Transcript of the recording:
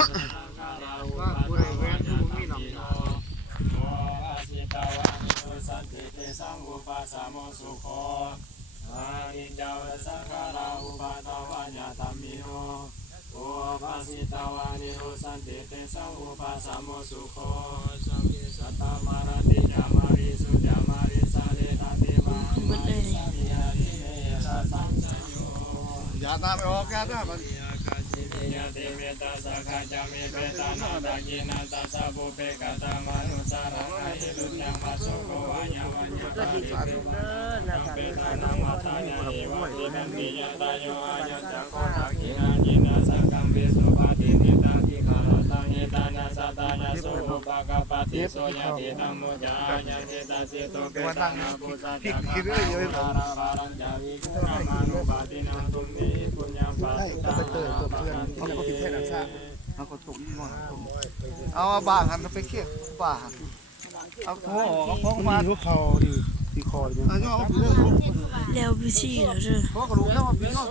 ว่าผู้ใดแวะผู้มีลำยาสันติเตสังอุปสามสุโขอาริจาวสังขาราอุปาทวาญาธรรมิโนโอภาสิตาวานิโรสันติเตสังอุปสามสุโขสัมมิสัตตมาราติจามาริสุจามาริสาเลนะเทมามาริสามิยาติเมยะสังสยโยยาตาไม่ออกยาตามันยะเทเมตาสักขะจามิเปตานาตากินาตาสะปุเปกตามานุสารังไอรุญญามาโสโกวายาวัญญาตาลิเปตานังวัฏายาเอวะติกันติยะตาโยอายัญจักโคทักขินาจินาสังกัมปิสุปาตินิตาทิคารตังเอตานาสัตตายาโสอุปกปติโสยะติธัมโมจายัญติตาสิโตเปตานาปุตตะจักขังภาราภารัญจาวิกุณามานุปาตินังตุมมิปุญญาปัสสตาเขาก็ผิดแค่นั้นซะเขาก็ถูกนี่มั้งเอาบางหันไปเคี่ยบางหันเอาโอ้เอาของมาหัวเข่าดิที่คอดิเอาย่อเอาไปเลยแล้ววิธีเหรอเจ้าเพราะกระดูกแล้วมันเป็นนอก